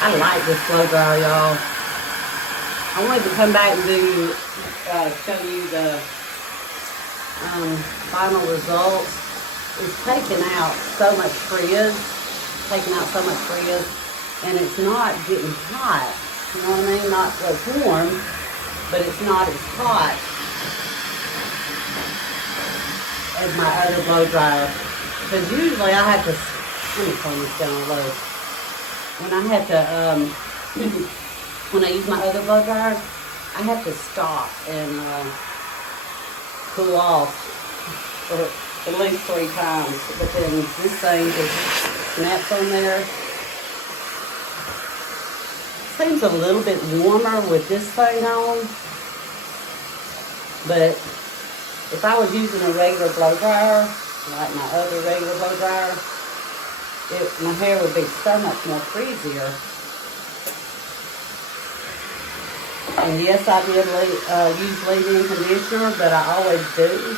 I like this blow dryer, y'all. I wanted to come back and show you the final results. It's taking out so much frizz, and it's not getting hot. You know what I mean? Not well, it's warm, but it's not as hot as my other blow dryer. Because usually I have to, let me turn this down low. When I have to, when I use my other blow dryer, I have to stop and cool off for at least 3 times. But then this thing just snaps on there. Seems a little bit warmer with this thing on. But if I was using a regular blow dryer, like my other regular blow dryer, my hair would be so much more frizzier. And yes, I did use leave-in conditioner, but I always do.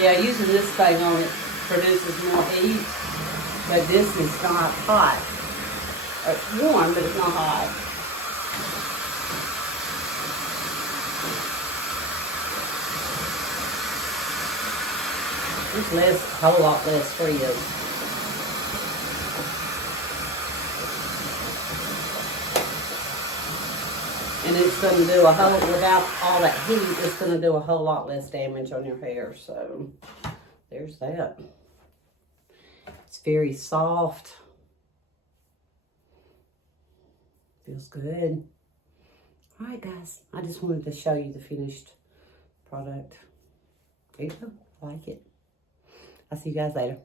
Yeah, using this thing on it produces more heat, but this is not hot. It's warm, but it's not hot. It's a whole lot less frizz. And it's going to do without all that heat, it's going to do a whole lot less damage on your hair. So, there's that. It's very soft. Feels good. Alright guys, I just wanted to show you the finished product. There you go. I like it. I'll see you guys later.